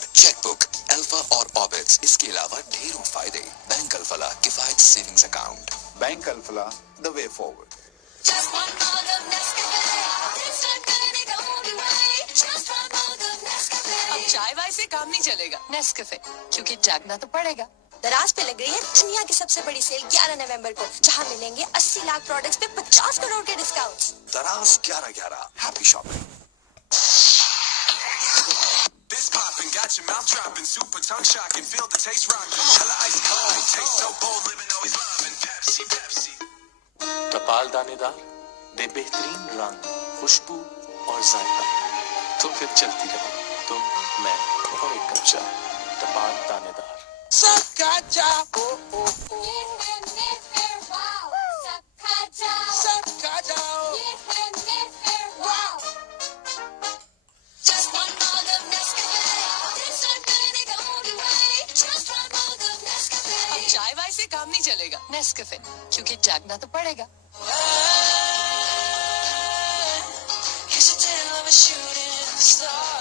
Card, chequebook, alpha और orbits, इसके अलावा ढेरों फायदे। बैंक अल्फला किफायत savings account. Bank Alfalah, the way forward. अब चाय वाय से काम नहीं चलेगा, नेस्कैफे, क्योंकि जागना तो पड़ेगा। दराज पे लग रही है दुनिया की सबसे बड़ी सेल 11 नवंबर को, जहां मिलेंगे 80 लाख प्रोडक्ट्स पे 50 करोड़ के डिस्काउंट्स। दराज 11/11, happy shopping. This poppin' got your mouth dropping, super tongue shocking, feel the taste rocking. Hella ice cold, taste so bold, living always loving Pepsi, Pepsi. टपाल दानेदार दे बेहतरीन रंग, खुशबू और जायका, तो फिर चलती रहे तुम, मैं और एक कप चाय। टपाल दानेदार। Sakka ja, oh oh oh. Sakka ja, wow. Just one mug of Nescafe. Things are gonna go the way. Just one mug of Nescafe. अब चाय वाय से काम नहीं चलेगा, नेस्कैफे, क्योंकि जागना तो पड़ेगा। Here's a tale of a shooting star.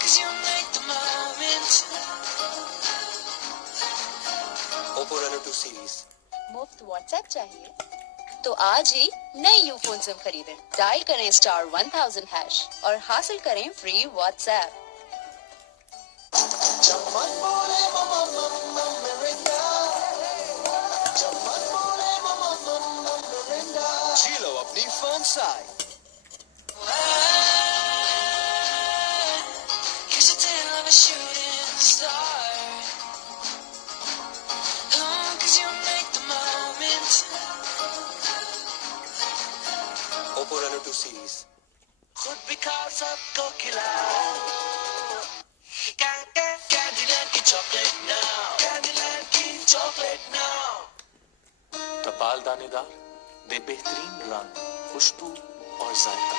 Cause you make the moment. Oppo Reno 2 series. मुफ्त व्हाट्सएप चाहिए तो आज ही नई यूफोन सिम खरीदें। डायल करें *1000# और हासिल करें फ्री व्हाट्सएप। जी लो अपनी phone side. Here's a tale of a shooting star. Cause you make the moment. Oppo Reno 2 series. खुद भी खा सबको खिलाओ। Candyland की chocolate now. Candyland की chocolate now. टपाल दानेदार दे बेहतरीन रंग, खुशबू और जायका,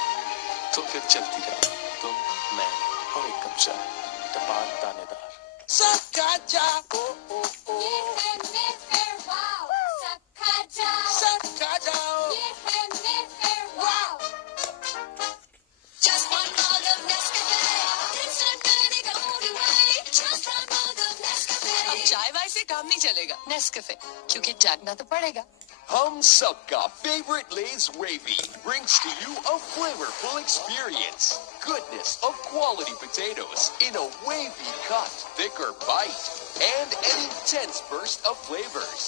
तो फिर चलती रहे तुम, मैं और एक कप चाय। टपाल दानेदार। Sakka ja, oh oh oh. Sakka ja, wow. Just one mug of Nescafe. Things are gonna go the way. Just one mug of Nescafe. अब चाय वाय से काम नहीं चलेगा, नेस्कैफे, क्योंकि जागना तो पड़ेगा। Hum Sabka favorite Lay's Wavy brings to you a flavorful experience. Goodness of quality potatoes in a wavy cut, thicker bite, and an intense burst of flavors.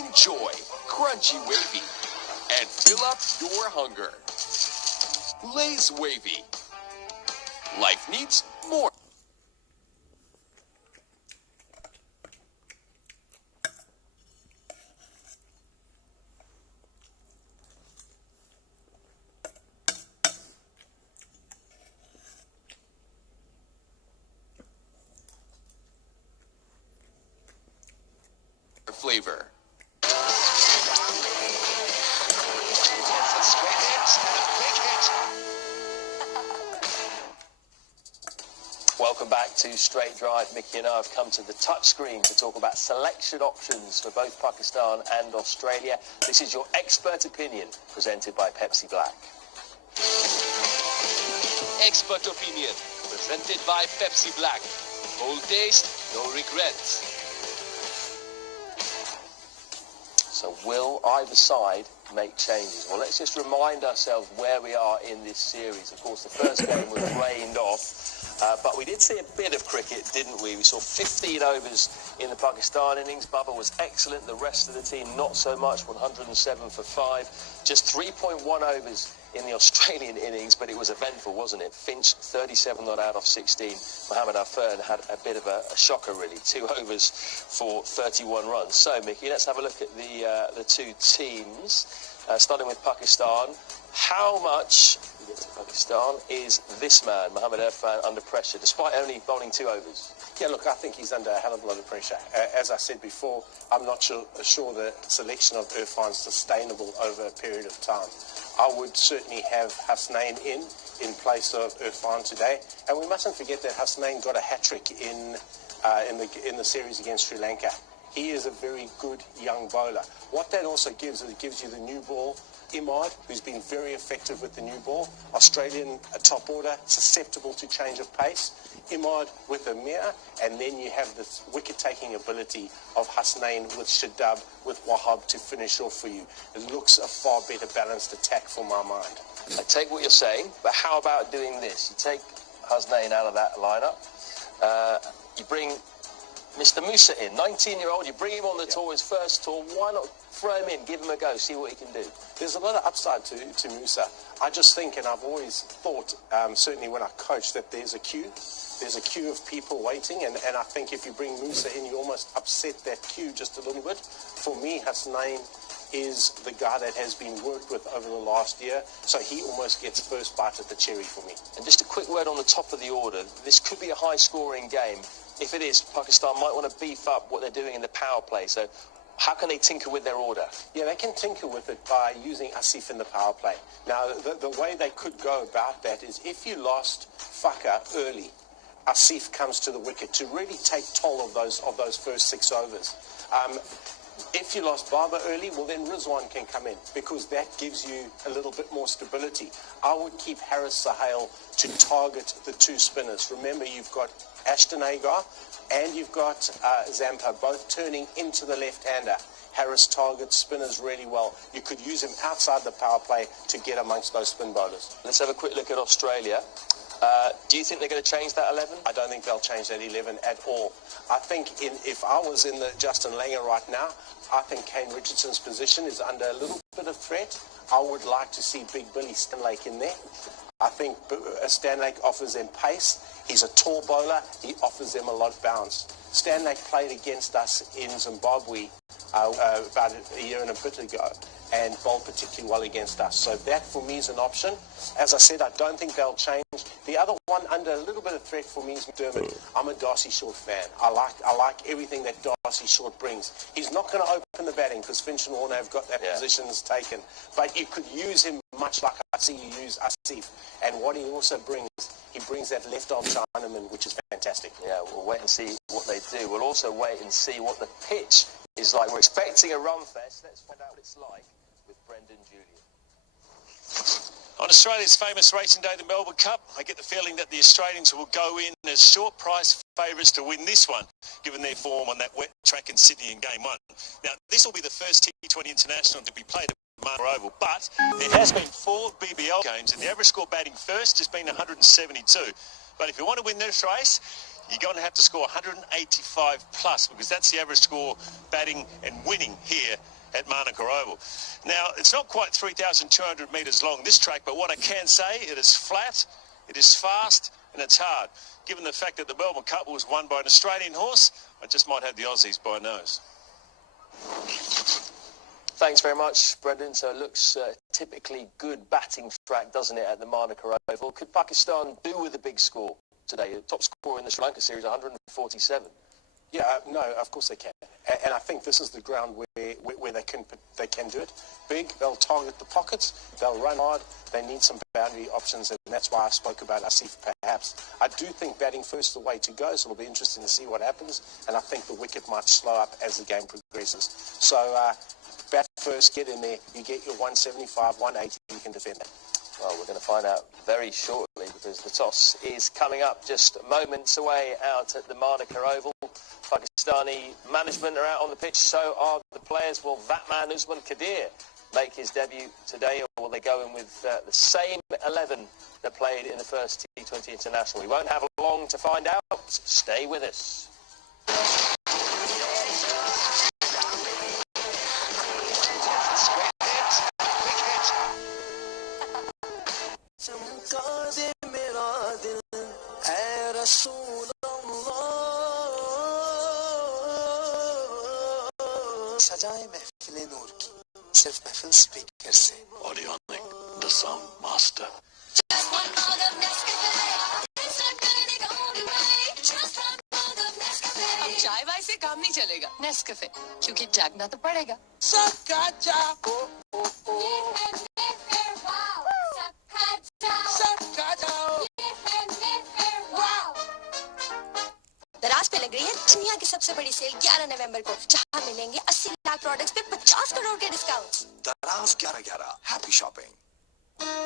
Enjoy crunchy wavy and fill up your hunger. Lay's Wavy. Life needs more. Flavor. Welcome back to Straight Drive. Mickey and I have come to the touchscreen to talk about selection options for both Pakistan and Australia. This is your expert opinion presented by Pepsi Black. Expert opinion presented by Pepsi Black. Bold taste, no regrets. So will either side make changes? Well, let's just remind ourselves where we are in this series. Of course, the first game was rained off. But we did see a bit of cricket, didn't we? We saw 15 overs in the Pakistan innings. Bubba was excellent. The rest of the team not so much. 107 for 5. Just 3.1 overs in the Australian innings, but it was eventful, wasn't it? Finch, 37 not out off 16. Mohammad Afern had a bit of a shocker, really. 2 overs for 31 runs. So, Mickey, let's have a look at the two teams. Starting with Pakistan. How much, we get to Pakistan, is this man, Mohammad Irfan, under pressure, despite only bowling 2 overs? Yeah, look, I think he's under a hell of a lot of pressure. As I said before, I'm not sure the selection of Irfan is sustainable over a period of time. I would certainly have Hasnain in place of Irfan today. And we mustn't forget that Hasnain got a hat-trick in the series against Sri Lanka. He is a very good young bowler. What that also gives is it gives you the new ball, Imad, who's been very effective with the new ball. Australian top order, susceptible to change of pace. Imad with Amir, and then you have this wicket-taking ability of Hasnain with Shadab, with Wahab to finish off for you. It looks a far better balanced attack for my mind. I take what you're saying, but how about doing this? You take Hasnain out of that lineup. You bring Mr. Musa in, 19-year-old. You bring him on the tour, his first tour. Why not throw him in, give him a go, see what he can do? There's a lot of upside to Musa. I just think, and I've always thought, certainly when I coach, that there's a queue. There's a queue of people waiting, and I think if you bring Musa in, you almost upset that queue just a little bit. For me, Hasnain is the guy that has been worked with over the last year, so he almost gets first bite at the cherry for me. And just a quick word on the top of the order. This could be a high-scoring game. If it is, Pakistan might want to beef up what they're doing in the power play. So how can they tinker with their order? Yeah, they can tinker with it by using Asif in the power play. Now, the way they could go about that is if you lost Faka early, Asif comes to the wicket to really take toll of those first 6 overs. If you lost Baba early, well then Rizwan can come in because that gives you a little bit more stability. I would keep Haris Sohail to target the 2 spinners. Remember, you've got Ashton Agar and you've got Zampa both turning into the left-hander. Harris targets spinners really well. You could use him outside the power play to get amongst those spin bowlers. Let's have a quick look at Australia. Do you think they're going to change that 11? I don't think they'll change that 11 at all. I think if I was in the Justin Langer right now, I think Kane Richardson's position is under a little bit of threat. I would like to see Big Billy Stanlake in there. I think Stanlake offers them pace. He's a tall bowler. He offers them a lot of bounce. Stanlake played against us in Zimbabwe about a year and a bit ago and bowled particularly well against us. So that for me is an option. As I said, I don't think they'll change. The other one under a little bit of threat for me is McDermott. I'm a Darcy Short fan. I like everything that Darcy Short brings. He's not going to open the batting because Finch and Warner have got that positions taken. But you could use him much like I see you use Asif. And what he also brings, he brings that left-arm Chinaman, which is fantastic. Yeah, we'll wait and see what they do. We'll also wait and see what the pitch is like. We're expecting a run fest. Let's find out what it's like with Brendan Julian. On Australia's famous racing day, the Melbourne Cup, I get the feeling that the Australians will go in as short price favourites to win this one, given their form on that wet track in Sydney in Game 1. Now, this will be the first T20 international to be played at Marlborough Oval, but there has been 4 BBL games, and the average score batting first has been 172. But if you want to win this race, you're going to have to score 185 plus, because that's the average score batting and winning here at Manuka Oval. Now, it's not quite 3,200 metres long, this track, but what I can say, it is flat, it is fast, and it's hard. Given the fact that the Melbourne Cup was won by an Australian horse, I just might have the Aussies by nose. Thanks very much, Brendan. So it looks typically good batting track, doesn't it, at the Manuka Oval? Could Pakistan do with a big score today? The top score in the Sri Lanka series, 147. Yeah, no, of course they can. And I think this is the ground where they can do it. Big, they'll target the pockets, they'll run hard, they need some boundary options, and that's why I spoke about Asif perhaps. I do think batting first is the way to go, so it'll be interesting to see what happens, and I think the wicket might slow up as the game progresses. So bat first, get in there, you get your 175, 180, you can defend that. Well, we're going to find out very shortly because the toss is coming up just moments away out at the Manuka Oval. Pakistani management are out on the pitch, so are the players. Will that man, Usman Khadir, make his debut today, or will they go in with the same 11 that played in the first T20 International? We won't have long to find out. Stay with us. सजाए महफिले नूर की सिर्फ महफिल speaker से Audionic, the sound master. Just one mug of Nescafe. It's not gonna go away. Just one mug of Nescafe. अब चाय वाय से काम नहीं चलेगा, नेस्कैफे, क्योंकि जागना तो पड़ेगा। सबका चाहो ये है Nescafe, wow. सबका चाहो ये है Nescafe, wow. दराज पे लग रही है दुनिया की सबसे बड़ी सेल 11 नवंबर को, जहां मिलेंगे 80 लाख प्रोडक्ट्स पे 50 करोड़ के डिस्काउंट्स। दराज 1111 हैप्पी शॉपिंग।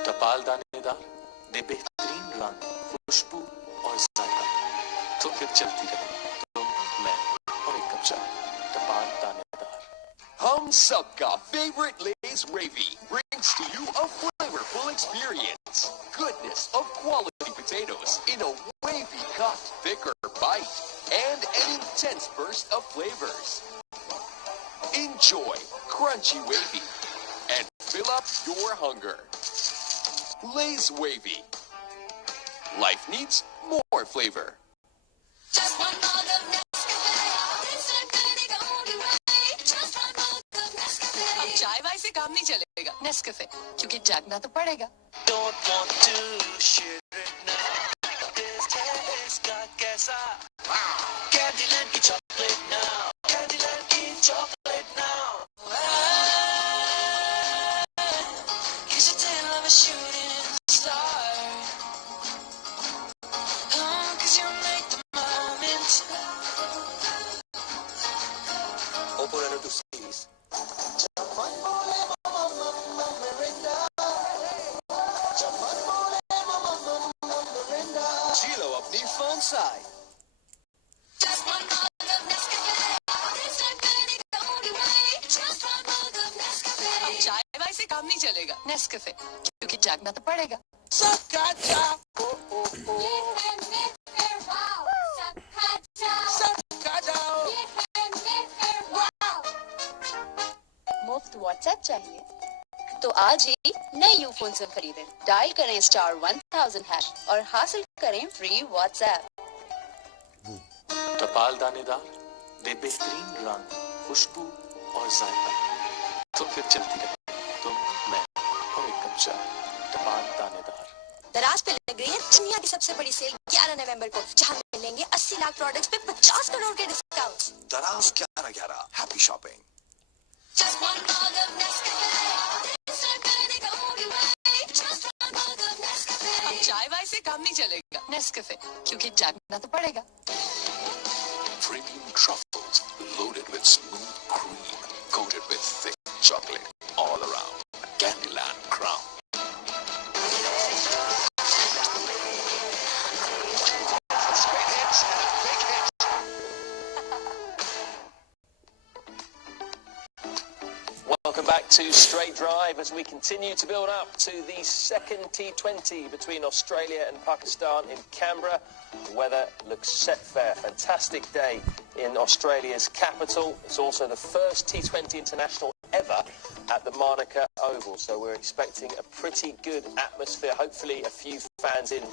टपाल दानेदार ने बेहतरीन रंग, खुशबू और जायका, तो फिर चलती रहे तुम, मैं और एक कप चाय। टपाल दानेदार। Hum Sabka favorite Lay's Wavy brings to you a flavorful experience. Goodness of quality potatoes in a wavy cut, thicker bite, and an intense burst of flavors. Enjoy crunchy wavy and fill up your hunger. Lay's Wavy. Life needs more flavor. Just one mug of Nescafe. Instant winning the only way. Just one mug of Nescafe. अब चाय वाय से काम नहीं चलेगा Nescafe, क्योंकि जागना तो पड़ेगा। Don't want to share it now. This taste का कैसा? Candyland की chocolate now. Candyland की chocolate now. Here's a tale of a shooting star. 'Cause you make the moment. Opera to series. Gilo अपनी fun side. Just one mug of Nescafe. Instant winning the only way. Just one mug of Nescafe. अब चाय वाय से काम नहीं चलेगा Nescafe, क्योंकि जागना तो पड़ेगा। ये है Mr. Wow. सबका जाओ. ये है Mr. Wow. मुफ्त व्हाट्सएप चाहिए तो आज ही नए यूफोन सिम खरीदें। डायल करें *1000# और हासिल करें फ्री व्हाट्सएप। टपाल दानेदार ने बेहतरीन रंग, खुशबू और जायका, तो फिर चलती रहे तुम, मैं और एक कप चाय। टपाल दानेदार। दराज पे लग रही है दुनिया की सबसे बड़ी सेल 11 नवंबर को, जहां मिलेंगे 80 लाख प्रोडक्ट्स पे 50 करोड़ के डिस्काउंट्स। दराज 1111 happy shopping. Just one mug of Nescafe. Instant winning the only way. Just one mug of Nescafe. अब चाय वाय से काम नहीं चलेगा नेस्कैफे, क्योंकि जागना तो पड़ेगा। Premium truffles loaded with smooth cream, coated with thick chocolate all around. Candyland crown. Straight hits and a big hit. Welcome back to Straight Drive as we continue to build up to the second T20 between Australia and Pakistan in Canberra. The weather looks set fair. Fantastic day in Australia's capital. It's also the first T20 international ever at the Monica Oval. So we're expecting a pretty good atmosphere. Hopefully a few fans in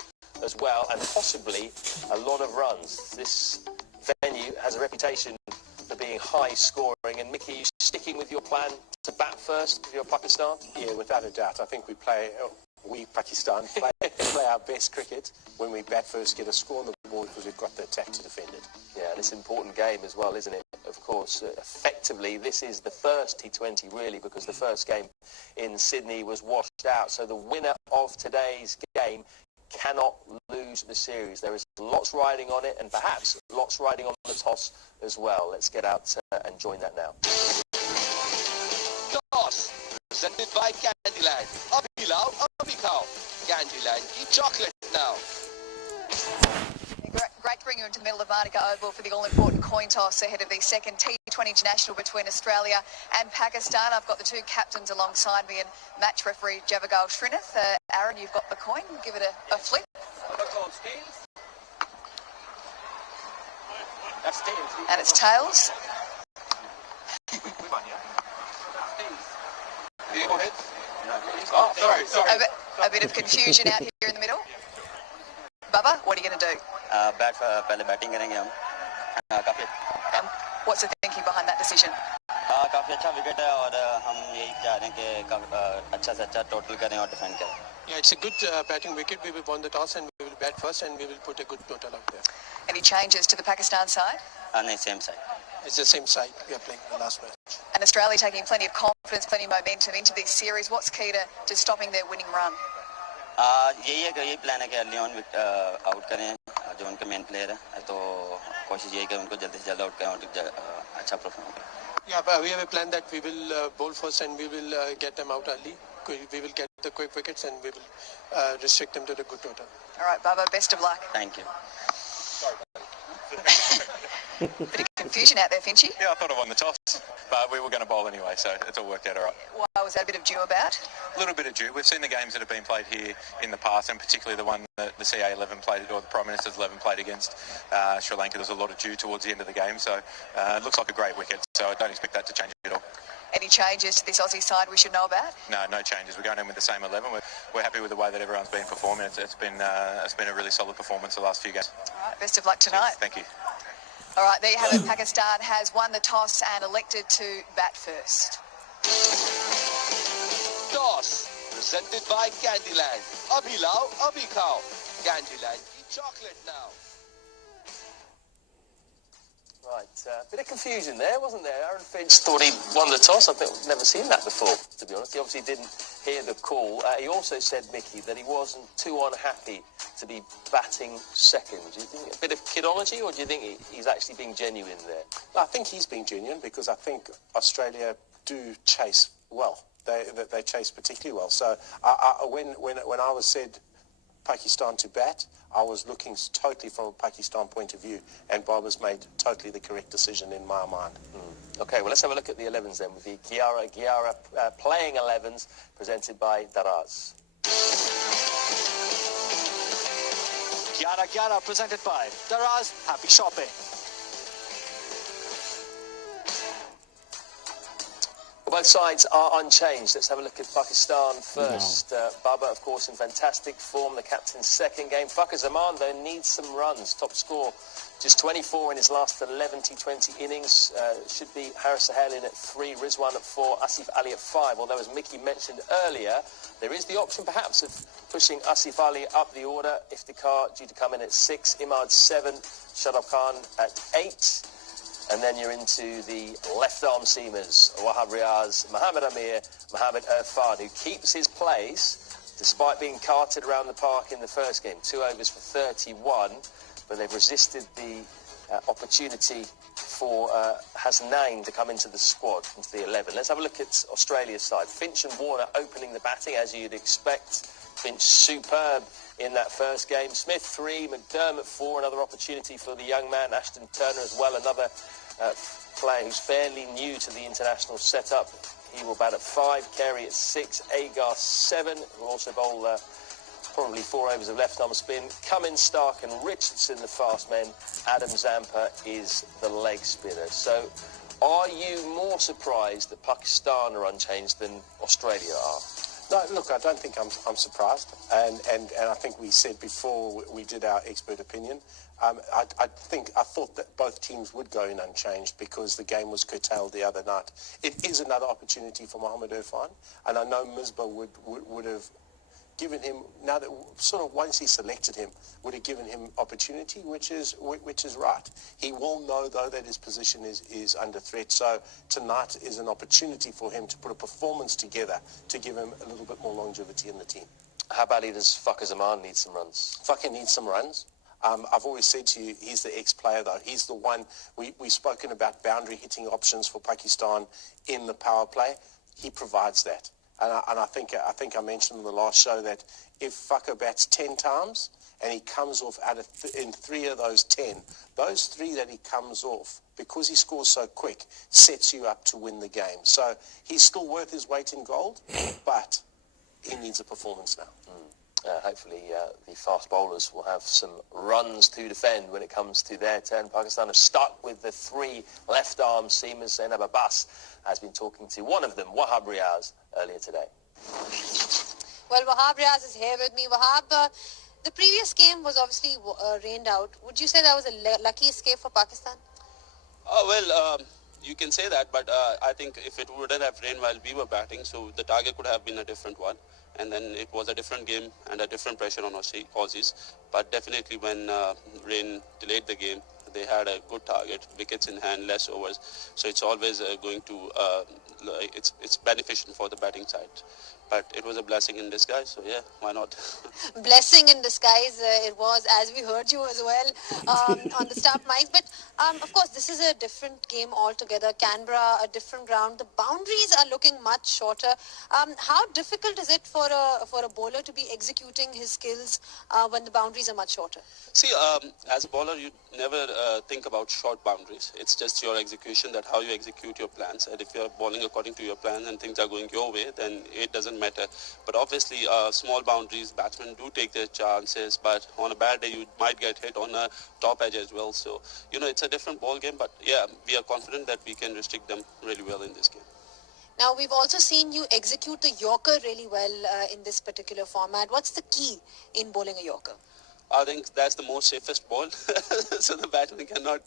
as well, and possibly a lot of runs. This venue has a reputation for being high scoring. And Mickey, you sticking with your plan to bat first if you're Pakistan? Yeah, without a doubt. I think we Pakistan play our best cricket when we bat first, get a score on the board because we've got the attack to defend it. Yeah, this important game as well, isn't it? Of course, effectively, this is the first T20 really, because the first game in Sydney was washed out. So the winner of today's game cannot lose the series. There is lots riding on it, and perhaps lots riding on the toss as well. Let's get out and join that now. Toss presented by Candyland. Abhi lao, abhi khao. Candyland की chocolate now. Great to bring you into the middle of Monica Oval for the all-important coin toss ahead of the second T20 international between Australia and Pakistan. I've got the two captains alongside me and match referee Javagal Srinath. Aaron, you've got the coin. Give it a flip. That's tails. And it's tails. Oh, sorry. A bit of confusion out here in the middle. Bubba, what are you going to do? Bat पहले batting करेंगे हम काफी And what's the thinking behind that decision? काफी अच्छा wicket है और हम यही चाह रहे हैं कि अच्छा से अच्छा टोटल करें और डिफेंड करें. Yeah, it's a good batting wicket. We will won the toss and we will bat first and we will put a good total out there. Any changes to the Pakistan side? नहीं same side. It's the same side we are playing the last match. And Australia taking plenty of confidence, plenty of momentum into this series. What's key to stopping their winning run? यही plan है कि early on out करें जो उनके main player है, तो कोशिश यही कि उनको जल्दी से जल्दी आउट करें और अच्छा परफॉर्म करें. Yeah, but we have a plan that we will bowl first and we will get them out early. We will get the quick wickets and we will restrict them to the good order. All right, Bubba, best of luck. Thank you. Bit of confusion out there, Finchy. Yeah, I thought I won the toss, but we were going to bowl anyway, so it's all worked out all right. Why was that a bit of due about? A little bit of due. We've seen the games that have been played here in the past, and particularly the one that the CA11 played, or the Prime Minister's 11 played against Sri Lanka. There's a lot of due towards the end of the game, so it looks like a great wicket, so I don't expect that to change at all. Any changes to this Aussie side we should know about? No changes. We're going in with the same 11. We're happy with the way that everyone's been performing. It's been a really solid performance the last few games. All right, best of luck tonight. Thank you. All right, there you have it. Pakistan has won the toss and elected to bat first. Toss, presented by Candyland. Abhi lao, abhi khao. Candyland ki chocolate now. Right, bit of confusion there, wasn't there? Aaron Finch thought he won the toss. I think we've never seen that before, to be honest. He obviously didn't hear the call. He also said, Mickey, that he wasn't too unhappy to be batting second. Do you think a bit of kidology, or do you think he's actually being genuine there? I think he's being genuine because I think Australia do chase well. They chase particularly well. So when I was said Pakistan to bat, I was looking totally from a Pakistan point of view, and Bob has made totally the correct decision in my mind. OK, well, let's have a look at the 11s then, with the Giara playing 11s presented by Daraz. Giara presented by Daraz. Happy shopping. Well, both sides are unchanged. Let's have a look at Pakistan first. Baba, of course, in fantastic form. The captain's second game. Fakhar Zaman, though, needs some runs. Top score, just 24 in his last 11 T20 innings. Should be Haris Sahel in at 3, Rizwan at 4, Asif Ali at 5. Although, as Mickey mentioned earlier, there is the option, perhaps, of pushing Asif Ali up the order. Iftikhar due to come in at 6, Imad 7, Shadab Khan at 8. And then you're into the left-arm seamers, Wahab Riaz, Mohammad Amir, Mohammad Irfan, who keeps his place despite being carted around the park in the first game. 2 overs for 31, but they've resisted the opportunity for Hasnain to come into the squad, into the 11. Let's have a look at Australia's side. Finch and Warner opening the batting, as you'd expect. Finch superb in that first game. Smith 3, McDermott 4, another opportunity for the young man. Ashton Turner as well, another player who's fairly new to the international setup. He will bat at 5, Carey at 6, Agar 7, who will also bowl probably 4 overs of left-arm spin. Cummins, Stark and Richardson, the fast men. Adam Zampa is the leg spinner. So are you more surprised that Pakistan are unchanged than Australia are? No, look, I don't think I'm surprised, and I think we said before we did our expert opinion. I thought that both teams would go in unchanged because the game was curtailed the other night. It is another opportunity for Mohammad Irfan, and I know Misbah would have given him, now that sort of once he selected him, would have given him opportunity, which is right. He will know though that his position is under threat. So tonight is an opportunity for him to put a performance together to give him a little bit more longevity in the team. How badly does Fakhar Zaman need some runs? Fakhar needs some runs. I've always said to you, he's the ex-player though. He's the one, we've spoken about boundary hitting options for Pakistan in the power play. He provides that. And I think I mentioned in the last show that if Fakhar bats 10 times and he comes off in 3 of those 10, those 3 that he comes off, because he scores so quick, sets you up to win the game. So he's still worth his weight in gold, but he needs a performance now. Hopefully the fast bowlers will have some runs to defend when it comes to their turn. Pakistan have stuck with the 3 left-arm seamers. Zainab Abbas has been talking to one of them, Wahab Riaz, earlier today. Well, Wahab Riaz is here with me. Wahab, the previous game was obviously rained out. Would you say that was a lucky escape for Pakistan? You can say that, but I think if it wouldn't have rained while we were batting, so the target could have been a different one. And then it was a different game and a different pressure on Aussies. But definitely when rain delayed the game, they had a good target, wickets in hand, less overs. So it's always going to, it's beneficial for the batting side. but it was a blessing in disguise. So yeah, why not? Blessing in disguise it was, as we heard you as well on the staff mics. But of course, this is a different game altogether. Canberra, a different ground. The boundaries are looking much shorter. How difficult is it for a bowler to be executing his skills when the boundaries are much shorter? See, as a bowler, you never think about short boundaries. It's just your execution, that how you execute your plans. And if you're bowling according to your plan and things are going your way, then it doesn't matter. But obviously, small boundaries, batsmen do take their chances. But on a bad day, you might get hit on a top edge as well. So, it's a different ball game. But yeah, we are confident that we can restrict them really well in this game. Now, we've also seen you execute the Yorker really well in this particular format. What's the key in bowling a Yorker? I think that's the most safest ball, so the batsman cannot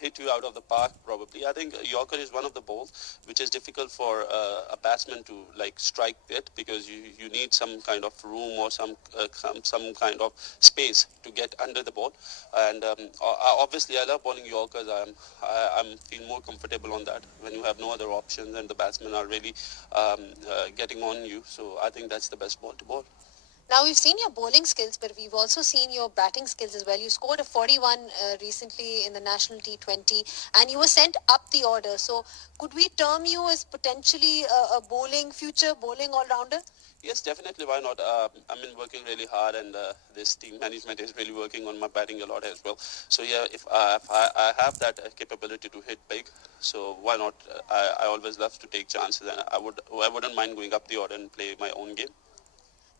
hit you out of the park probably. I think Yorker is one of the balls which is difficult for a batsman to strike it, because you need some kind of room or some kind of space to get under the ball. And obviously I love bowling Yorkers. I'm feel more comfortable on that when you have no other options and the batsmen are really getting on you. So I think that's the best ball to bowl. Now, we've seen your bowling skills, but we've also seen your batting skills as well. You scored a 41 recently in the National T20, and you were sent up the order. So, could we term you as potentially a future bowling all-rounder? Yes, definitely. Why not? I've been working really hard, and this team management is really working on my batting a lot as well. So yeah, if I have that capability to hit big, so why not? I always love to take chances, and I wouldn't mind going up the order and play my own game.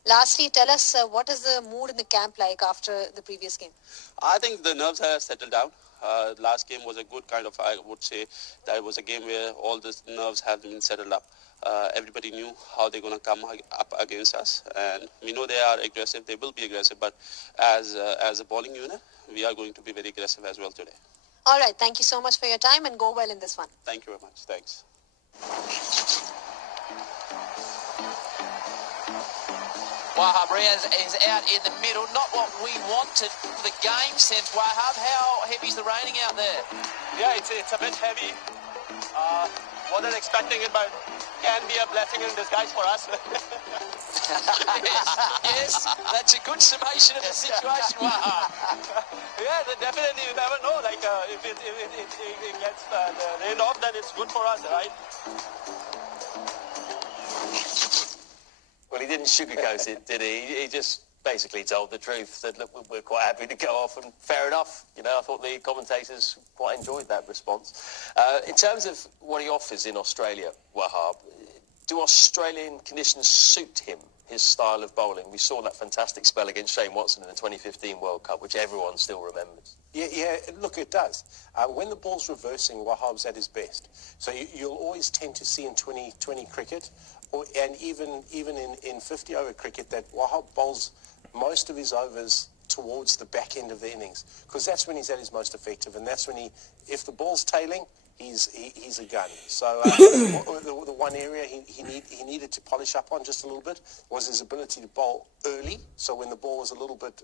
Lastly, tell us what is the mood in the camp like after the previous game? I think the nerves have settled down. Last game was a good kind of, I would say, that it was a game where all the nerves have been settled up. Everybody knew how they're going to come up against us, and we know they are aggressive. They will be aggressive, but as a bowling unit, we are going to be very aggressive as well today. All right, thank you so much for your time, and go well in this one. Thank you very much. Thanks. Wahab Riaz is out in the middle. Not what we wanted for the game sense. Wahab, how heavy's the raining out there? Yeah, it's a bit heavy. Wasn't expecting it, but can be a blessing in disguise for us. yes, that's a good summation of the situation, Wahab. Yeah, definitely. You never know. If it gets rained off, then it's good for us, right? Well, he didn't sugarcoat it, did he? He just basically told the truth, said, look, we're quite happy to go off, and fair enough. I thought the commentators quite enjoyed that response. In terms of what he offers in Australia, Wahab, do Australian conditions suit him, his style of bowling? We saw that fantastic spell against Shane Watson in the 2015 World Cup, which everyone still remembers. Yeah, look, it does. When the ball's reversing, Wahab's at his best. So you'll always tend to see in 2020 cricket, and even in 50-over cricket, that Wahab bowls most of his overs towards the back end of the innings, because that's when he's at his most effective, and that's when if the ball's tailing, he's a gun. So the one area he needed to polish up on just a little bit was his ability to bowl early. So when the ball was a little bit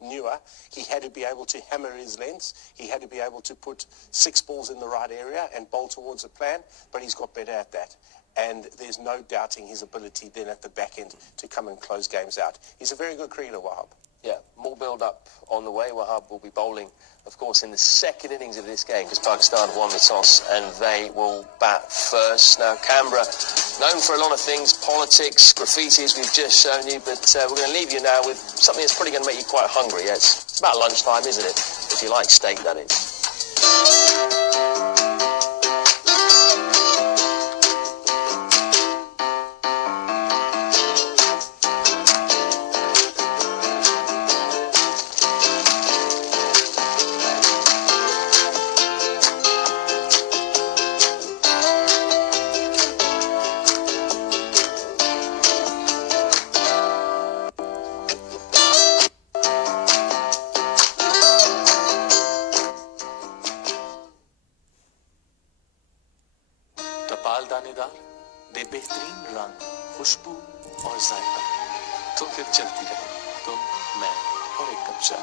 newer, he had to be able to hammer his lengths. He had to be able to put 6 balls in the right area and bowl towards a plan, but he's got better at that. And there's no doubting his ability then at the back end to come and close games out. He's a very good cricketer, Wahab. Yeah, more build-up on the way. Wahab will be bowling, of course, in the second innings of this game, because Pakistan won the toss and they will bat first. Now, Canberra, known for a lot of things, politics, graffiti, as we've just shown you, but we're going to leave you now with something that's probably going to make you quite hungry. Yeah, it's about lunchtime, isn't it? If you like steak, that is. दानेदार दे बेहतरीन रंग, खुशबू और जायका, तो फिर चलती रहे तुम, मैं और एक कप चाय।